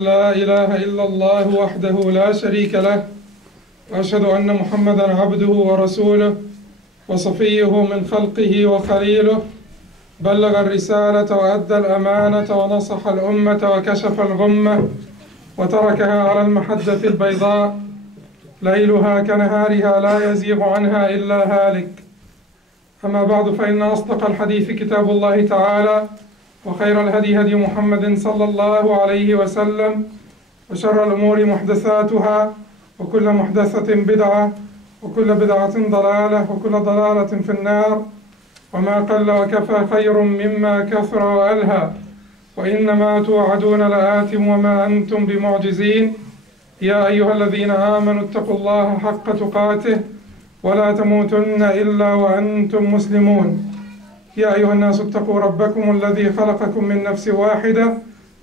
لا إله إلا الله وحده لا شريك له وأشهد أن محمدا عبده ورسوله وصفيه من خلقه وخليله بلغ الرسالة وأدى الأمانة ونصح الأمة وكشف الغمة وتركها على المحجة البيضاء ليلها كنهارها لا يزيغ عنها إلا هالك. أما بعد، فإن أصدق الحديث كتاب الله تعالى، وخير الهدي هدي محمد صلى الله عليه وسلم، وشر الأمور محدثاتها، وكل محدثة بدعة، وكل بدعة ضلالة، وكل ضلالة في النار. وما قل وكفى خير مما كثر وألهى، وإنما توعدون لآت وما أنتم بمعجزين. يا أيها الذين آمنوا اتقوا الله حق تقاته ولا تموتن إلا وأنتم مسلمون. يا أيها الناس اتقوا ربكم الذي خلقكم من نفس واحدة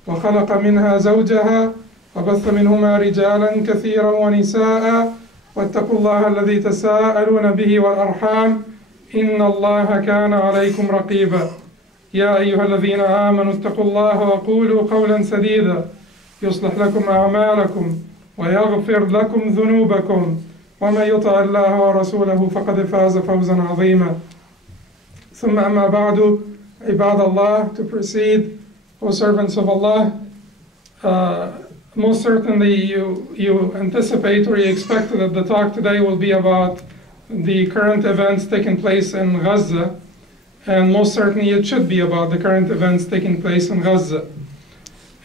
وخلق منها زوجها وبث منهما رجالا كثيرا ونساء، واتقوا الله الذي تساءلون به والأرحام إن الله كان عليكم رقيبا. يا أيها الذين آمنوا اتقوا الله وقولوا قولا سديدا يصلح لكم أعمالكم ويغفر لكم ذنوبكم، ومن يطع الله ورسوله فقد فاز فوزا عظيما. ثم أما بعد, عباد Allah, to proceed, O servants of Allah, most certainly you anticipate or you expect that the talk today will be about the current events taking place in Gaza, and most certainly it should be about the current events taking place in Gaza.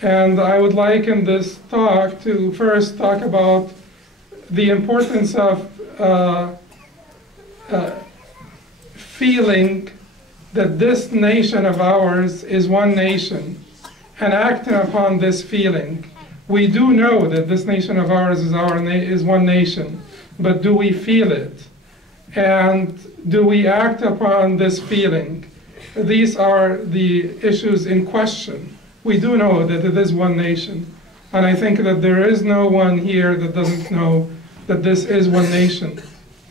And I would like in this talk to first talk about the importance of feeling that this nation of ours is one nation, and acting upon this feeling. We do know that this nation of ours is one nation, but do we feel it? And do we act upon this feeling? These are the issues in question. We do know that it is one nation, and I think that there is no one here that doesn't know that this is one nation.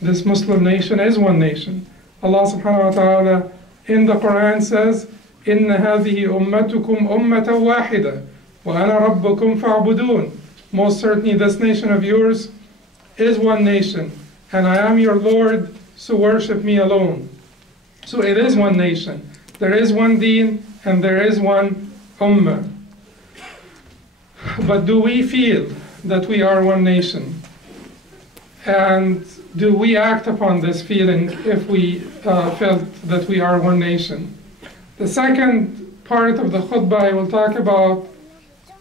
This Muslim nation is one nation. Allah subhanahu wa ta'ala in the Quran says, إِنَّ هَذِهِ أُمَّتُكُمْ أُمَّةً وَاحِدَةً وَأَنَا رَبُّكُمْ فَاعْبُدُونَ. Most certainly this nation of yours is one nation, and I am your Lord, so worship me alone. So it is one nation. There is one deen, and there is one ummah. But do we feel that we are one nation? And do we act upon this feeling if we felt that we are one nation? The second part of the khutbah, I will talk about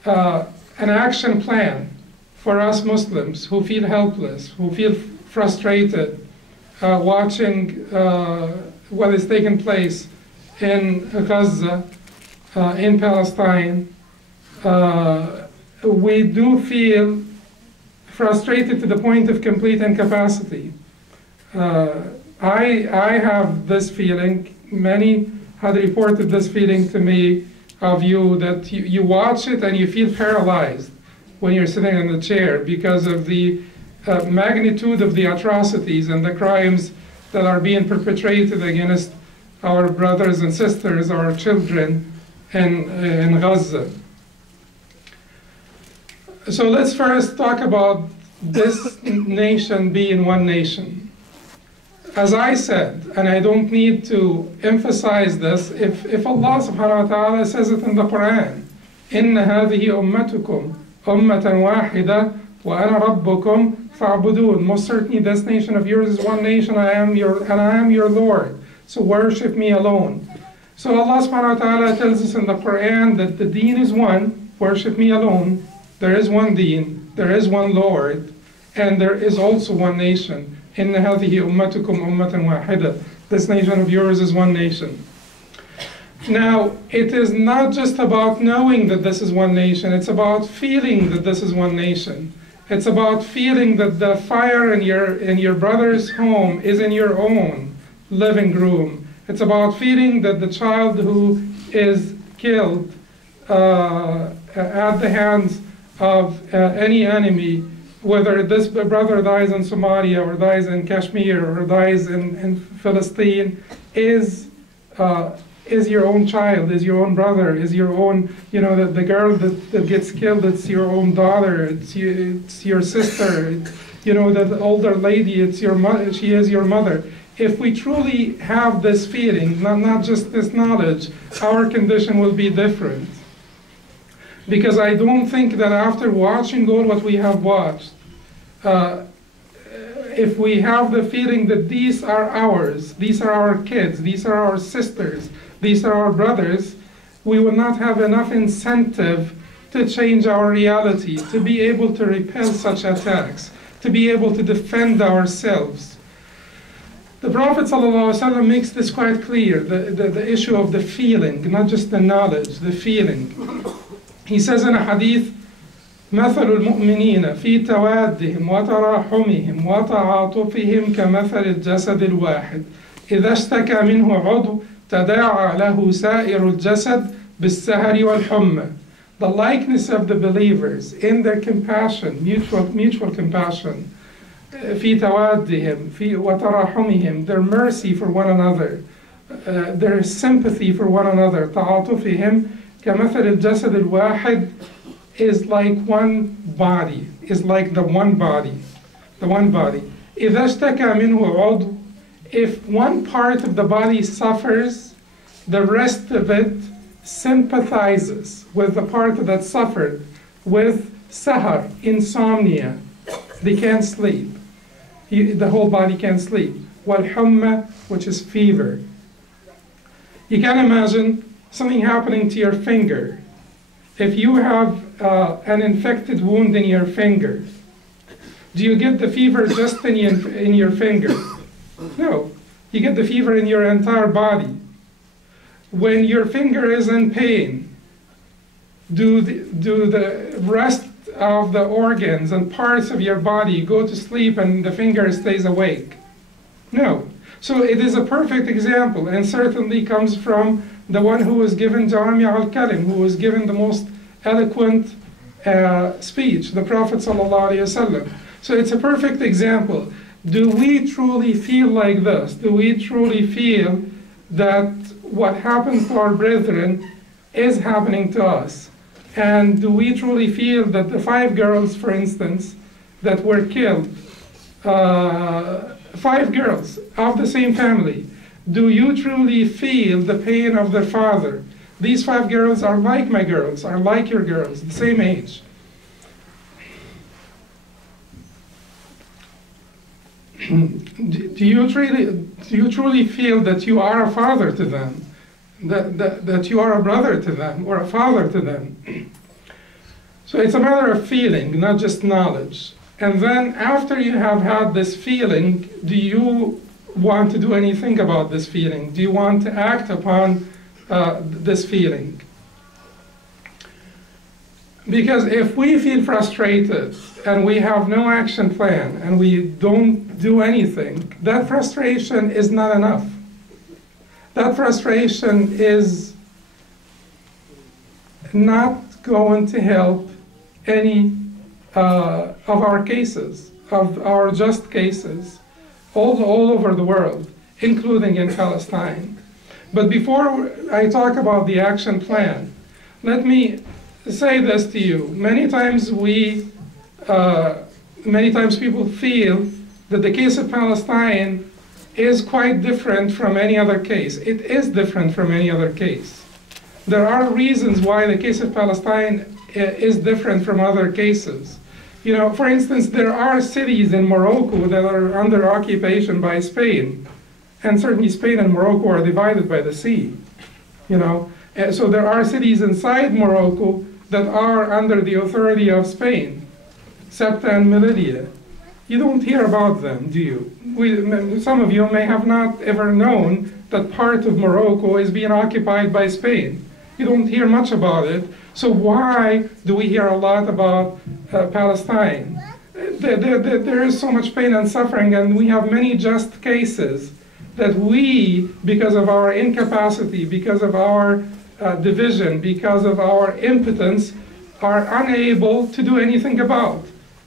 an action plan for us Muslims who feel helpless, who feel frustrated, watching what is taking place in Gaza, in Palestine. We do feel frustrated to the point of complete incapacity. I have this feeling. Many had reported this feeling to me of you, that you watch it and you feel paralyzed when you're sitting in the chair because of the magnitude of the atrocities and the crimes that are being perpetrated against our brothers and sisters, our children in Gaza. So let's first talk about this nation being one nation. As I said, and I don't need to emphasize this, if Allah subhanahu wa ta'ala says it in the Quran, إِنَّ هَذِهِ أُمَّتُكُمْ أُمَّةً وَاحِدَةً وَأَنَا رَبُّكُمْ فَاعْبُدُونَ. Most certainly this nation of yours is one nation, and I am your Lord, so worship me alone. So Allah subhanahu wa ta'ala tells us in the Quran that the deen is one, worship me alone. There is one deen, there is one Lord, and there is also one nation. إِنَّ هَذِهِ أُمَّتُكُمْ أُمَّةً وَاحِدَةً. This nation of yours is one nation. Now, it is not just about knowing that this is one nation, it's about feeling that this is one nation. It's about feeling that the fire in your brother's home is in your own living room. It's about feeling that the child who is killed at the hands of any enemy, whether this brother dies in Somalia or dies in Kashmir or dies in Palestine, is is your own child, is your own brother, is your own, you know, the girl that gets killed, it's your own daughter, it's your sister, you know, the older lady, it's your mother, she is your mother. If we truly have this feeling, not just this knowledge, our condition will be different. Because I don't think that after watching all what we have watched, if we have the feeling that these are ours, these are our kids, these are our sisters, these are our brothers, we will not have enough incentive to change our reality, to be able to repel such attacks, to be able to defend ourselves. The Prophet ﷺ makes this quite clear, the issue of the feeling, not just the knowledge, the feeling. He says in a hadith, مثل المؤمنين في توادهم وتراحمهم وتعاطفهم كمثل الجسد الواحد إذا اشتكى منه عضو تداعى له سائر الجسد بالسهر والحمى. The likeness of the believers in their compassion, mutual compassion, في توادهم في وتراحمهم, their mercy for one another, their sympathy for one another, تعاطفهم كمثل الجسد الواحد, is like one body, is like the one body, the one body. إذا اشتكى منه عضو, if one part of the body suffers, the rest of it sympathizes with the part that suffered, with sahar, insomnia. They can't sleep. The whole body can't sleep. Wal-humma, which is fever. You can imagine something happening to your finger. If you have an infected wound in your finger, do you get the fever just in your finger? No, you get the fever in your entire body. When your finger is in pain, do the rest of the organs and parts of your body go to sleep and the finger stays awake? No. So it is a perfect example, and certainly comes from the one who was given Jami al-Kalim, who was given the most eloquent speech, the Prophet ﷺ. So it's a perfect example. Do we truly feel like this? Do we truly feel that what happens to our brethren is happening to us? And do we truly feel that the 5 girls, for instance, that were killed, 5 girls of the same family, do you truly feel the pain of their father? These 5 girls are like my girls, are like your girls, the same age. Do you truly feel that you are a father to them, that you are a brother to them, or a father to them? So it's a matter of feeling, not just knowledge. And then after you have had this feeling, do you want to do anything about this feeling? Do you want to act upon this feeling? Because if we feel frustrated and we have no action plan and we don't do anything, that frustration is not enough. That frustration is not going to help any of our cases, of our just cases, all over the world, including in Palestine. But before I talk about the action plan, let me say this to you. Many times people feel that the case of Palestine is quite different from any other case. It is different from any other case. There are reasons why the case of Palestine is different from other cases. You know, for instance, there are cities in Morocco that are under occupation by Spain, and certainly Spain and Morocco are divided by the sea. You know, so there are cities inside Morocco that are under the authority of Spain, Ceuta and Melilla. You don't hear about them, do you? Some of you may have not ever known that part of Morocco is being occupied by Spain. You don't hear much about it. So why do we hear a lot about Palestine? There is so much pain and suffering, and we have many just cases that we, because of our incapacity, because of our division, because of our impotence, are unable to do anything about.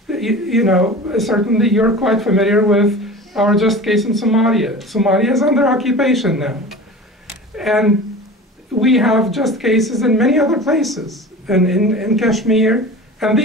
You know, certainly you're quite familiar with our just case in Somalia. Somalia is under occupation now. And we have just cases in many other places, in Kashmir, and these